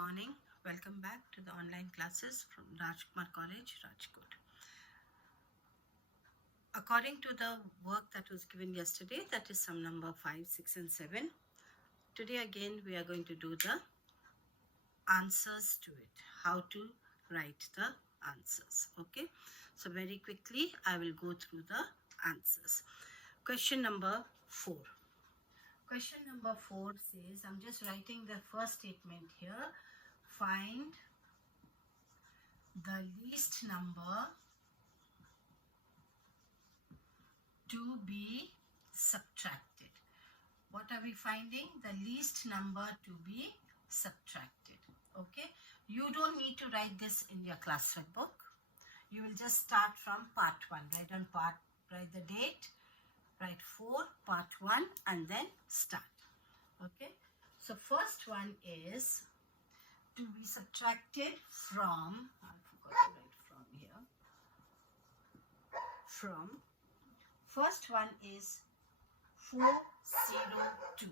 morning. Welcome back to the online classes from Rajkumar College, Rajkot. According to the work that was given yesterday, that is sum number 5, 6 and 7. Today again we are going to do the answers to it. How to write the answers. Okay. So very quickly I will go through the answers. Question number 4. Question number 4 says, I'm just writing the first statement here. Find the least number to be subtracted. What are we finding? The least number to be subtracted. Okay. You don't need to write this in your classwork book. You will just start from part 1. Write the date. Write 4, part 1 and then start. Okay. So first one is to be subtracted from, I forgot to write from here. From, first one is 402.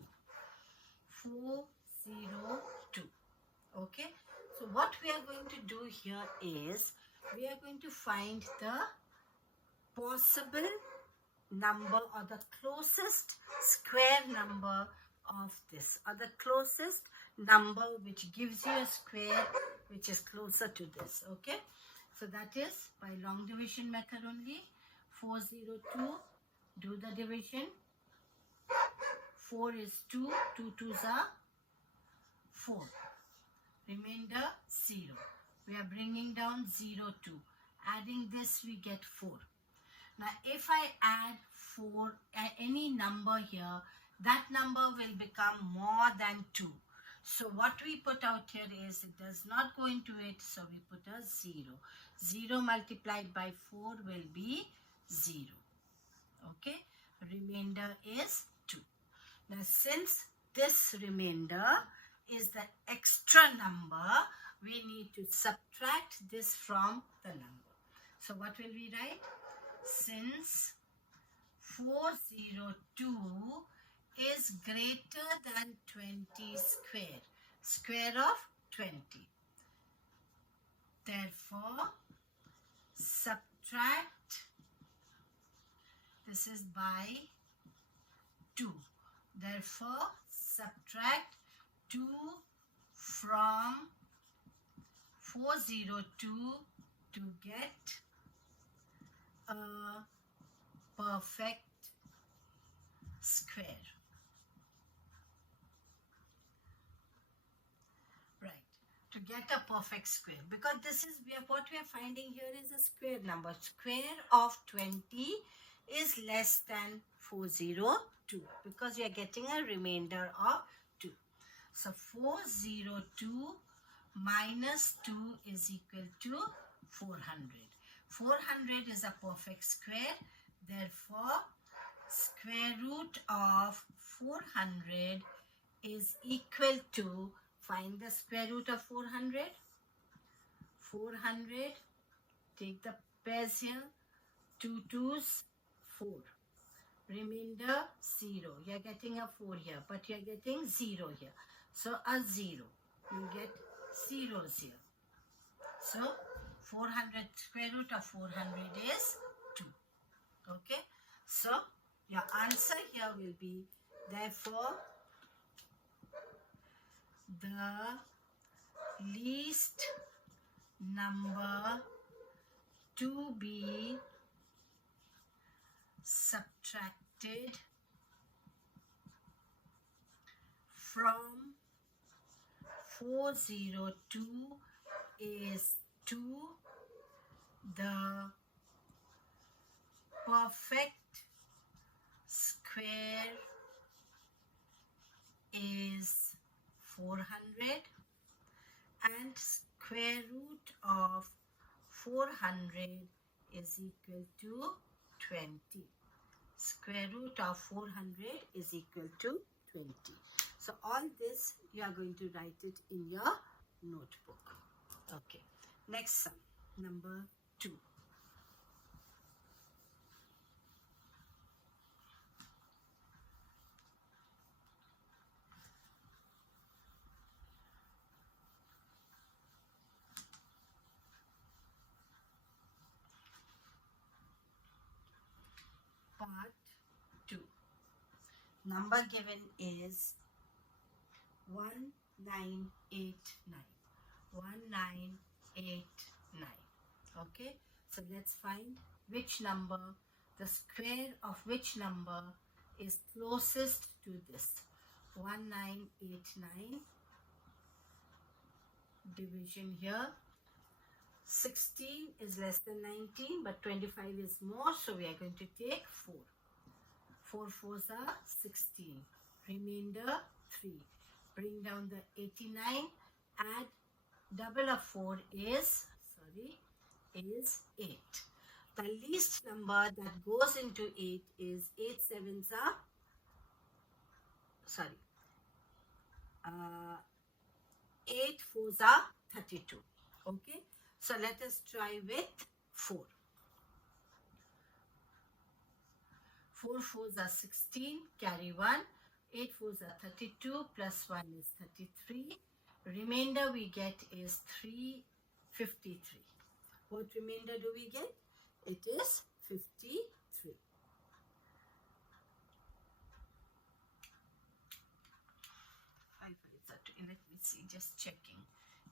402. Okay. So what we are going to do here is we are going to find the possible number or the closest square number of this, or the closest number which gives you a square which is closer to this. Okay. So that is by long division method only. 402, do the division. 4 is 2, 2 2s are 4. Remainder 0. We are bringing down 0, 2. Adding this we get 4. Now if I add 4, any number here, that number will become more than 2. So what we put out here is it does not go into it, so we put a 0. 0 multiplied by 4 will be 0. Okay, remainder is 2. Now since this remainder is the extra number, we need to subtract this from the number. So what will we write? Since 402 is greater than 20 square, square of 20. Therefore, subtract, this is by 2. Therefore, subtract 2 from 402 to get a perfect square. Right, to get a perfect square, because this is what we are finding here is a square number. Square of 20 is less than 402 because we are getting a remainder of 2. So 402 minus 2 is equal to 400. 400 is a perfect square. Therefore, square root of 400 is equal to, find the square root of 400. 400, take the pairs here, 2 2s, 4. Remainder 0. You are getting a 4 here, but you are getting 0 here. So a 0. You get zeros here. So 400, square root of 400 is 2. Okay. So your answer here will be, therefore, the least number to be subtracted from 402 is 2. The perfect square is 400 and square root of 400 is equal to 20. Square root of 400 is equal to 20. So all this you are going to write it in your notebook. Okay. Next sum, number 2. number given is 1989. 1989. Okay, so let's find which number, the square of which number is closest to this. 1989 division here. 16 is less than 19, but 25 is more, so we are going to take 4. 4 fours are 16. Remainder 3. Bring down the 89. Add double of 4 is 8. The least number that goes into 8 is 8 sevens are 8 fours are 32. Okay, so let us try with 4. 4 fours are 16, carry 1. 8 fours are 32, plus 1 is 33. Remainder we get is 353. What remainder do we get? It is 53. Let me see, just checking.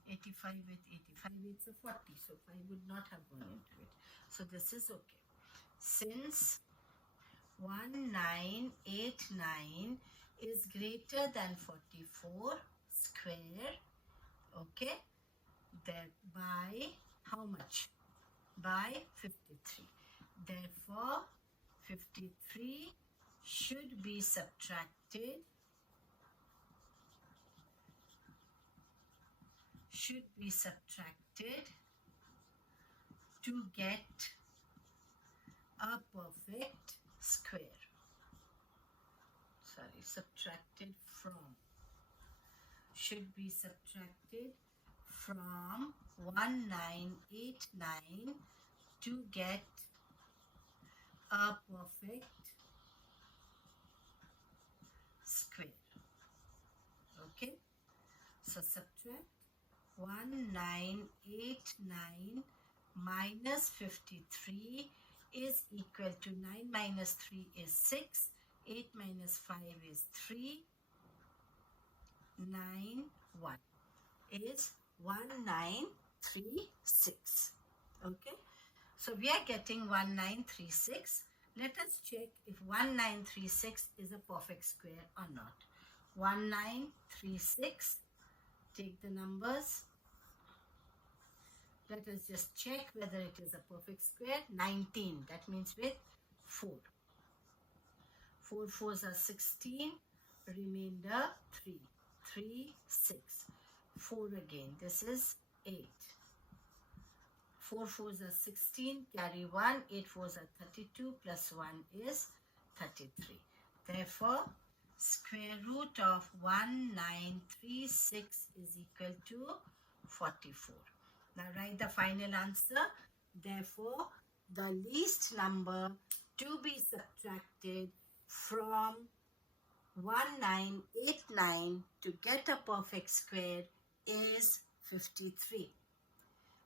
85 with 85, it's a 40, so 5 would not have gone into it. So this is okay. Since 1989 is greater than 44 square, okay, thereby how much? By 53. Therefore, 53 should be subtracted to get a perfect square. Subtracted from. Should be subtracted from 1989 to get a perfect square. Okay, so subtract 1989 minus 53 is equal to 9 minus 3 is 6, 8 minus 5 is 3, 9, 1 is 1936. Okay, so we are getting 1936. Let us check if 1936 is a perfect square or not. 1936, take the numbers. Let us just check whether it is a perfect square. 19, that means with 4. 4 fours are 16, remainder 3. 3, 6. 4 again, this is 8. 4 fours are 16, carry 1. 8 fours are 32, plus 1 is 33. Therefore, square root of 1936 is equal to 44. Now write the final answer. Therefore, the least number to be subtracted from 1989 to get a perfect square is 53.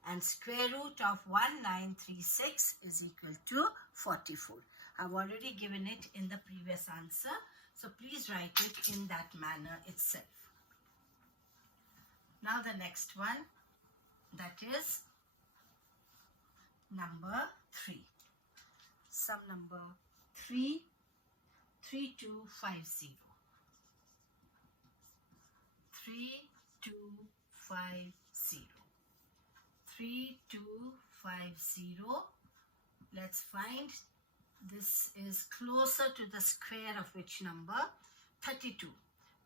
And square root of 1936 is equal to 44. I've already given it in the previous answer, so please write it in that manner itself. Now the next one, that is number 3. Sum number 3250. 3250. 3250. Let's find, this is closer to the square of which number? 32.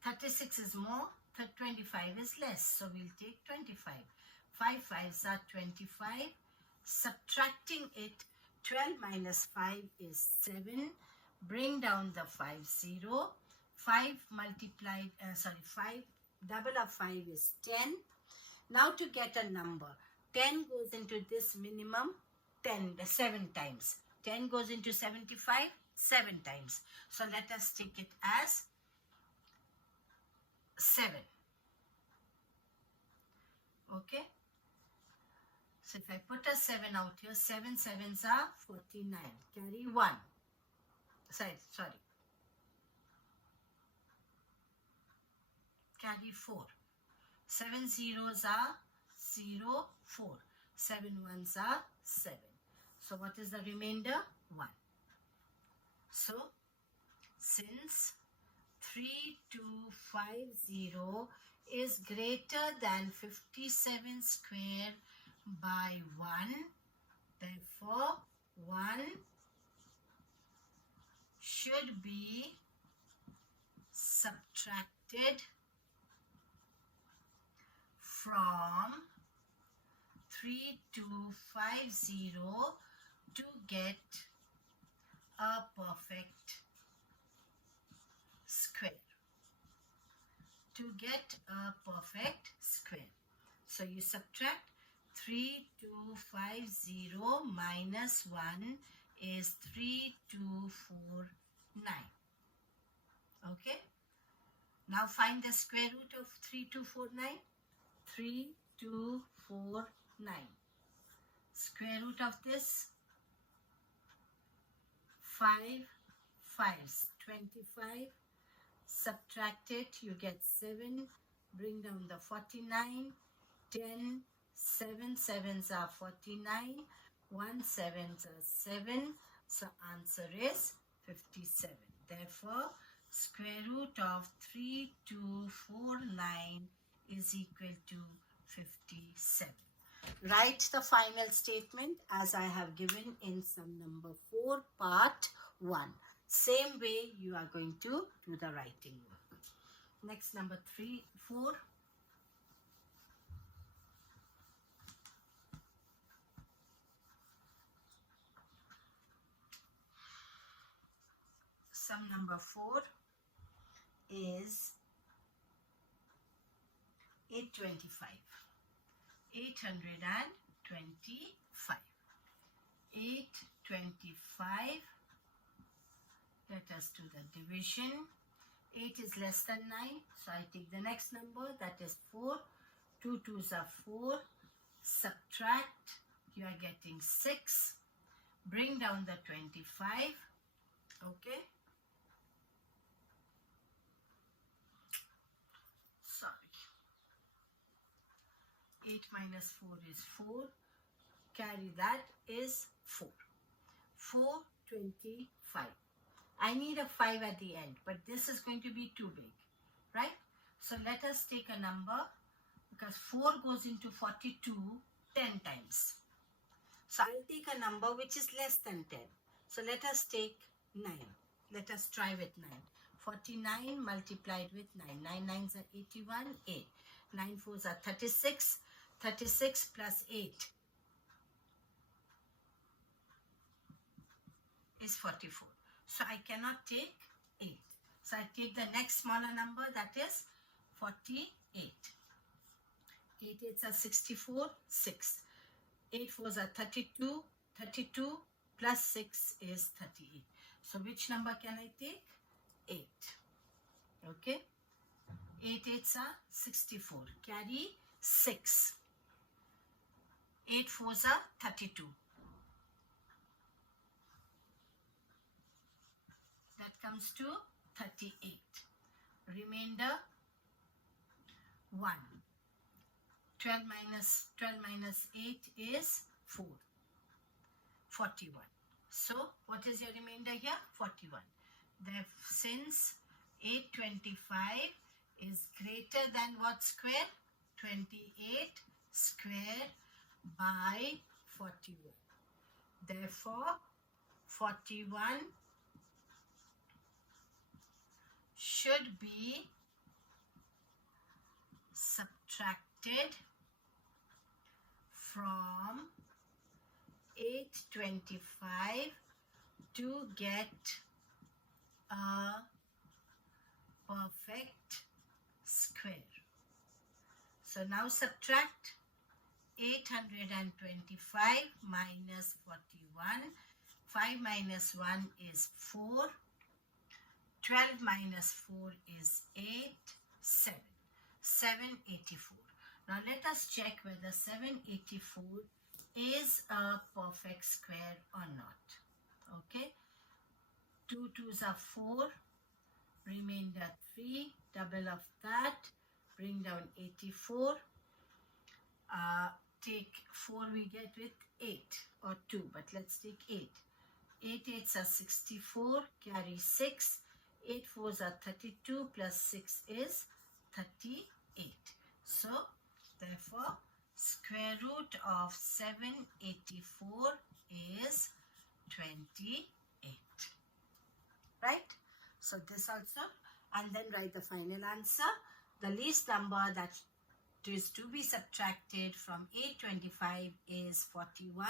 36 is more, 25 is less, so we'll take 25. 5 fives are 25. Subtracting it, 12 minus 5 is 7. Bring down the 50. 5 multiplied, 5, double of 5 is 10. Now to get a number, 10 goes into this minimum 7 times. 10 goes into 75 7 times. So let us take it as 7. Okay. So if I put a 7 out here, 7 sevens are 49. Carry 1. Sorry. carry 4. 7 zeros are 0, 4. 7 ones are 7. So what is the remainder? 1. So since 3250 is greater than 57 square by 1, therefore 1 should be subtracted from 3250 to get a perfect square. To get a perfect square. So you subtract 3250 minus 1 is 3249. Okay. Now find the square root of 3249. 3249. Square root of this, 5 5s, 25. Subtract it, you get 7. Bring down the 49. 10, 7 sevens are 49. 1 sevens are 7. So answer is 57. Therefore, square root of 3249 is equal to 57. Write the final statement as I have given in sum number 4, part 1. Same way you are going to do the writing work. Next, number 4. Sum number 4 is 825. 825. 825. Let us do the division. 8 is less than 9. So I take the next number, that is 4. 2 2s are 4. Subtract. You are getting 6. Bring down the 25. Okay. Sorry. 8 minus 4 is 4. Carry that is 4. 425. I need a 5 at the end, but this is going to be too big, right? So let us take a number, because 4 goes into 42 10 times. So I'll take a number which is less than 10. So let us take 9. Let us try with 9. 49 multiplied with 9. 9 9s are 81, 8. 9 4s are 36. 36 plus 8 is 44. So I cannot take 8. So I take the next smaller number, that is 48. 8 8s are 64, 6. 8 4s are 32. 32 plus 6 is 38. So which number can I take? 8. Okay. 8 8s are 64. Carry 6. 8 4s are 32. That comes to 38. Remainder 1. 12 minus 8 is 4. 41. So what is your remainder here? 41. Since 825 is greater than what square? 28 square by 41. Therefore, 41 should be subtracted from 825 to get a perfect square. So now subtract 825 minus 41. 5 minus 1 is 4. 12 minus 4 is 8. 7. 784. Now let us check whether 784 is a perfect square or not. Okay. 2 2s are 4. Remainder 3. Double of that. bring down 84. Take 4 we get with 8 or 2, but let's take 8. 8 8s are 64, carry 6. 8 4s are 32, plus 6 is 38. So, therefore, square root of 784 is 28. Right? So, this also, and then write the final answer. The least number that is to be subtracted from 825 is 41,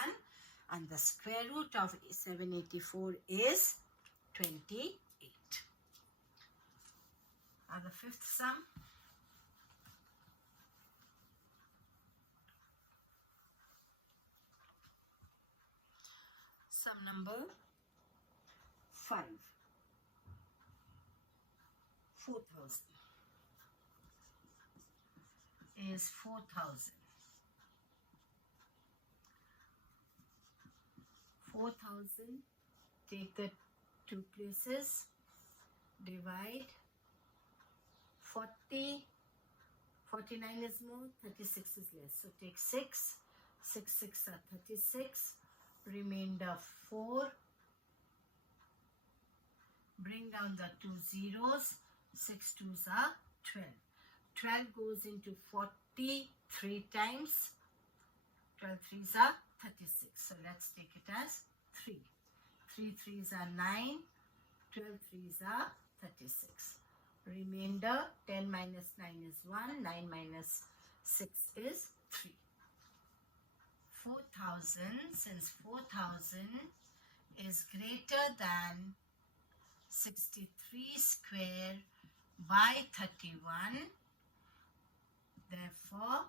and the square root of 784 is 28. Now the fifth sum. Sum number 5. 4,000 is 4,000. 4,000, take the two places, divide 40, 49 is more, 36 is less. So take 6, 6 6 are 36, remainder 4, bring down the 2 zeros, 6 2s are 12. 12 goes into 40 3 times, 12 3s are 36. So let's take it as 3. 3 3s are 9, 12 3s are 36. Remainder 10 minus 9 is 1, 9 minus 6 is 3. 4,000, since 4,000 is greater than 63 square by 31, therefore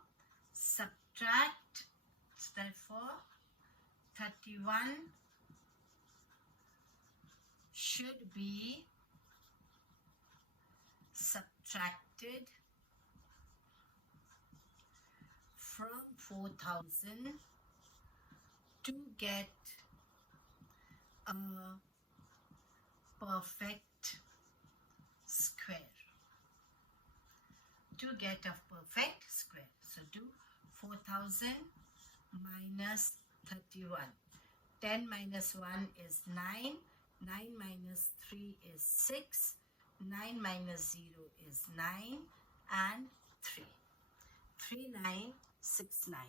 subtract, therefore 31 should be subtracted from 4,000 to get a perfect square. To get a perfect square. So do 4,000 minus 31. 10 minus 1 is 9. 9 minus 3 is 6. 9 minus 0 is 9 and 3. 3969.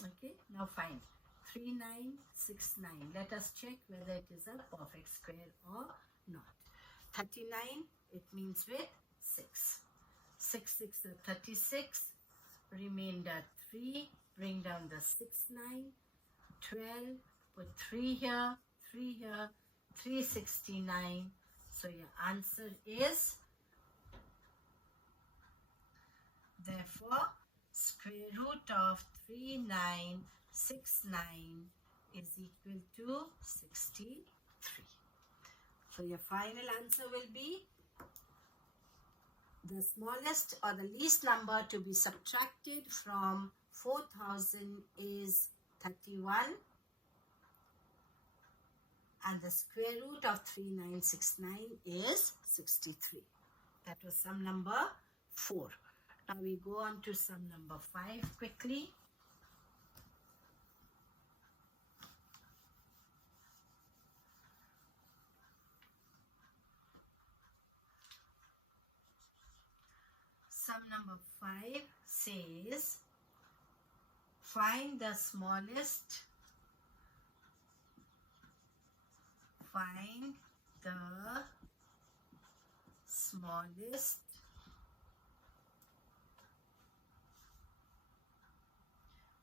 Okay, now find 3969. Let us check whether it is a perfect square or not. 39, it means with 6. 6 6 are 36. Remainder 3. Bring down the 6 9. 12. Put 3 here. 3 here. 369. So your answer is, therefore, square root of 3969 is equal to 63. So your final answer will be, the smallest or the least number to be subtracted from 4,000 is 31, and the square root of 3969 is 63. That was sum number 4. Now we go on to sum number 5 quickly. Sum number 5 says, find the smallest,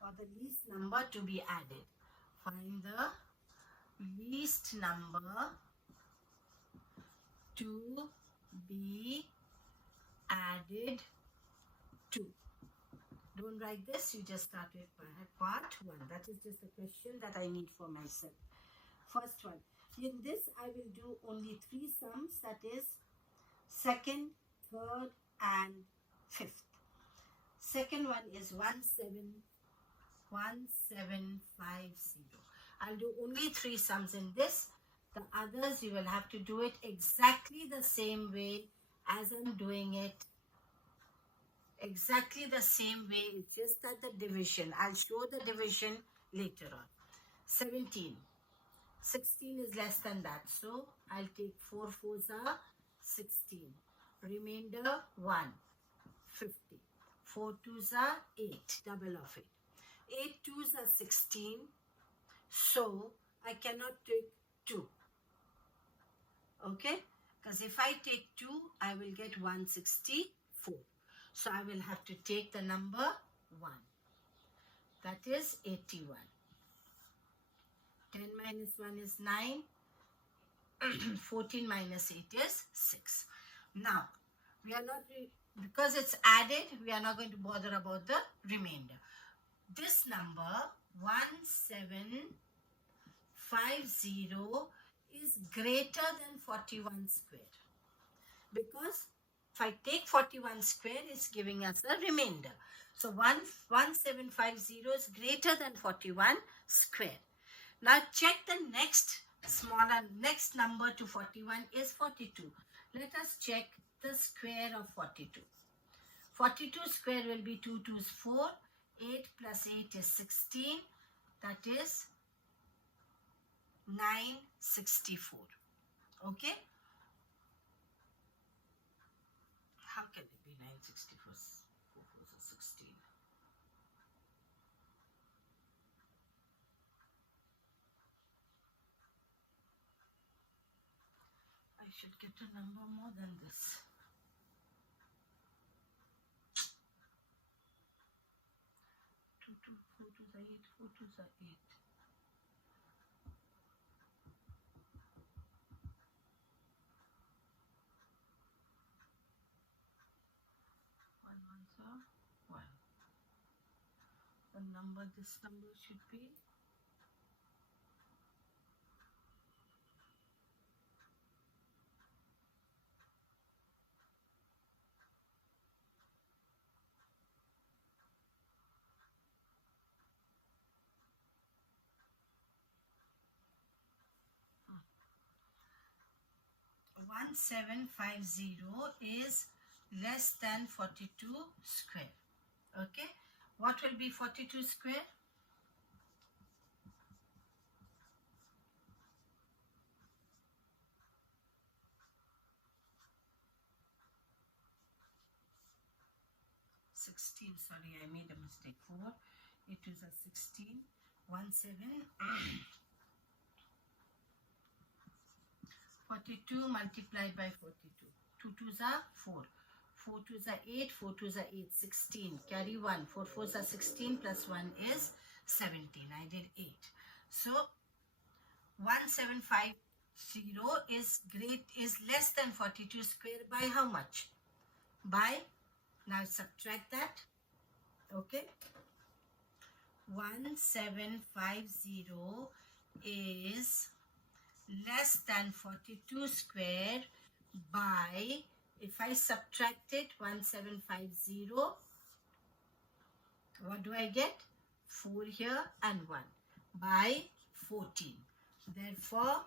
or the least number to be added. Find the least number to be added to. Don't write this, you just start with part 1. That is just a question that I need for myself. First one. In this, I will do only 3 sums, that is second, third, and fifth. Second one is 1750. I'll do only 3 sums in this, The others you will have to do it exactly the same way as I'm doing it. Exactly the same way, it's just that the division. I'll show the division later on. 17. 16 is less than that. So I'll take 4 fours are 16. Remainder 1. 50. 4 twos are 8. Double of it. 8 twos are 16. So I cannot take 2. Okay? Because if I take 2, I will get 164. So I will have to take the number 1. That is 81. 10 minus 1 is 9. 14 minus 8 is 6. Now, we are not, because it's added, we are not going to bother about the remainder. This number, 1750, is greater than 41 square. Because if I take 41 square, it's giving us a remainder. So 1750 is greater than 41 square. Now check the next number to 41 is 42. Let us check the square of 42. 42 square will be 2 2s 4. 8 plus 8 is 16. That is 964. Okay? How can it be 964? 4 4s are 16. I should get a number more than this. 2 2 4 2s are 8. 4 2s are 8. 1 1s are 1. This number should be 1750 is less than 42 square. Okay, what will be 42 square? Sorry, I made a mistake. 4, it is a 16, 1 7. 42 multiplied by 42. 2 2s are 4. 4 2s are 8. 4 2s are 8. 16. Carry 1. 4 4s are 16 plus 1 is 17. I did 8. So 1750 is less than 42 square by how much? By, now subtract that. Okay. 1750 is less than 42 square by, if I subtract it, 1750, what do I get? 4 here and 1 by 14. Therefore,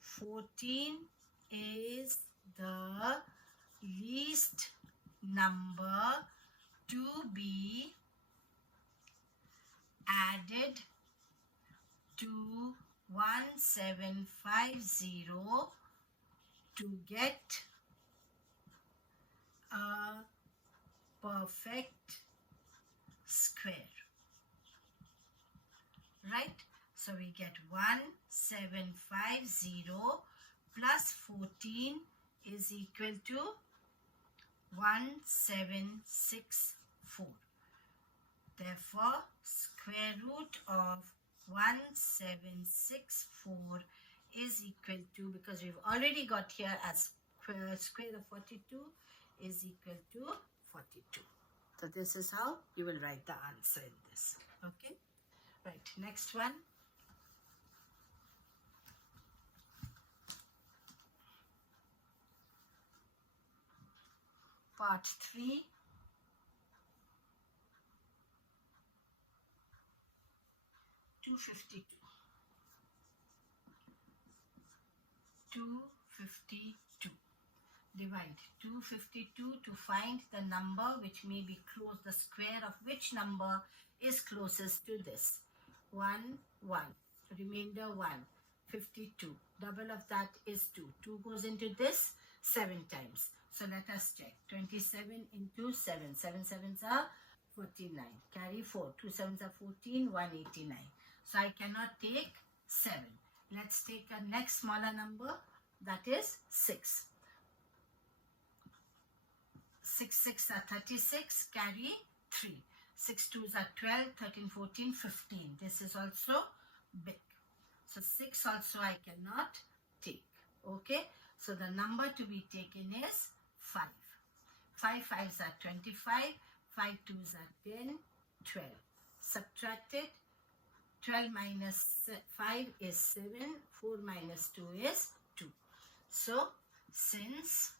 14 is the least number to be added to 1750 to get a perfect square. Right? So we get 1750 plus 14 is equal to 1764. Therefore, square root of 1764 is equal to, because we've already got here as square of 42 is equal to 42. So this is how you will write the answer in this. Okay? Right, next one. Part 3. 252. Divide 252 to find the number which may be close, the square of which number is closest to this. 1, 1. Remainder 1. 52. Double of that is 2. 2 goes into this 7 times. So let us check. 27 into 7. 7 sevens are 49. Carry 4. 2 sevens are 14. 189. So I cannot take 7. Let's take a next smaller number, that is 6. 6 6 are 36. Carry 3. 6 2s are 12. 13 14 15. This is also big. So 6 also I cannot take. Okay. So the number to be taken is 5. 5 5s are 25. 5 2s are 10. 12. Subtracted. 12 minus 5 is 7. 4 minus 2 is 2. So since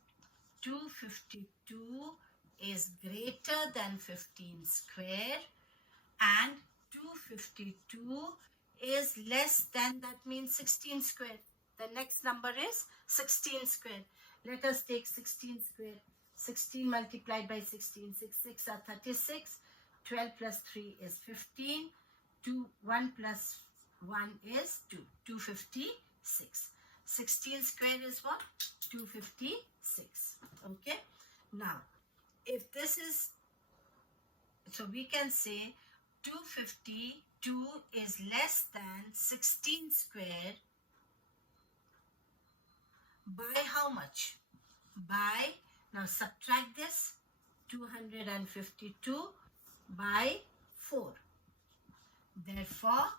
252 is greater than 15 square and 252 is less than, that means 16 square. The next number is 16 square. Let us take 16 square. 16 multiplied by 16. 6 6 are 36. 12 plus 3 is 15. 1 plus 1 is 2. 256. 16 square is what? 256. Okay. Now, if this is, so we can say 252 is less than 16 square by how much? By, now subtract this, 252 by 4. Therefore,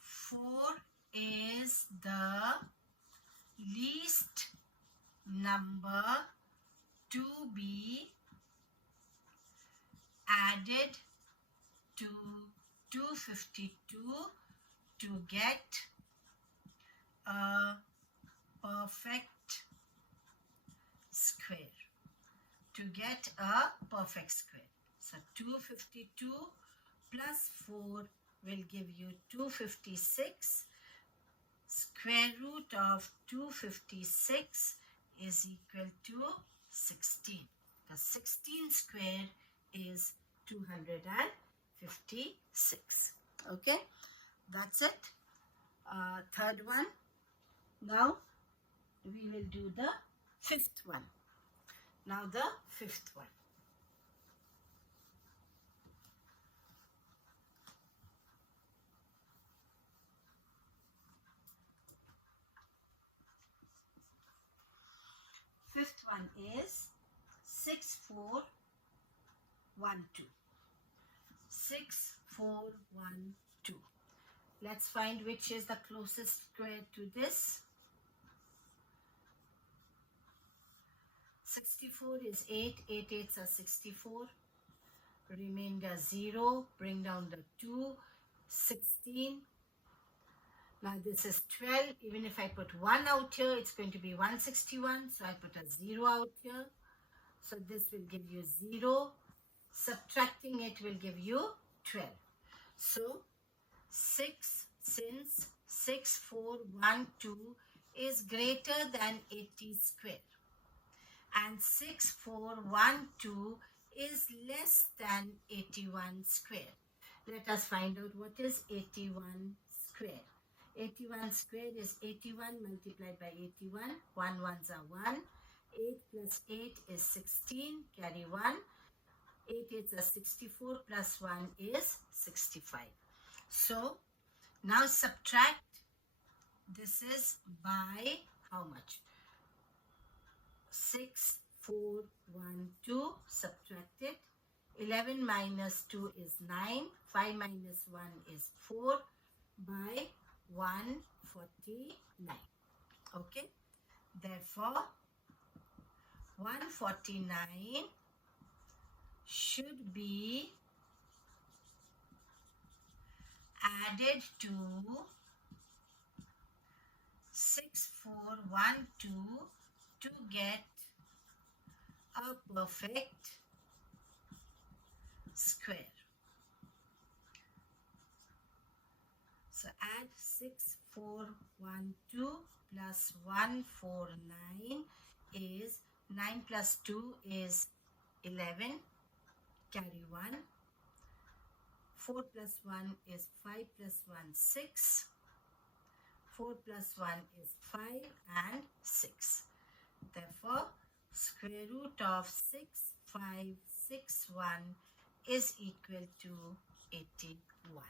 4 is the least number to be added to 252 to get a perfect square. To get a perfect square. So 252 plus 4 will give you 256. Square root of 256 is equal to 16. The 16 square is 256. Okay, that's it. Third one. Now we will do the fifth one. Now the fifth one. Fifth one is 6412. 6412. Let's find which is the closest square to this. 64 is 8. 8 8s are 64. Remainder 0. Bring down the 2. 16. Now this is 12. Even if I put 1 out here, it's going to be 161. So I put a 0 out here. So this will give you 0. Subtracting it will give you 12. So 6, since 6412 is greater than 80 square. And 6412 is less than 81 square. Let us find out what is 81 square. 81 square is 81 multiplied by 81. 1 ones are 1. 8 plus 8 is 16. Carry 1. 8 8s are 64 plus 1 is 65. So now subtract. This is by how much? 6412. Subtract it. 11 minus 2 is 9. 5 minus 1 is 4 by 149. Okay. Therefore, 149 should be added to 6412 to get a perfect square. So add 6412 412 plus 149 is 9 plus 2 is 11. Carry 1. 4 plus 1 is 5 plus 1 6. 4 plus 1 is 5 and 6. Therefore, square root of 6561 is equal to 81.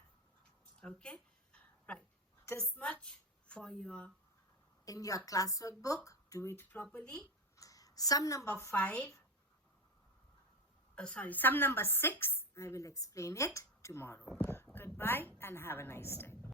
Okay, right. This much for in your classwork book. Do it properly. Sum number 6. I will explain it tomorrow. Goodbye and have a nice day.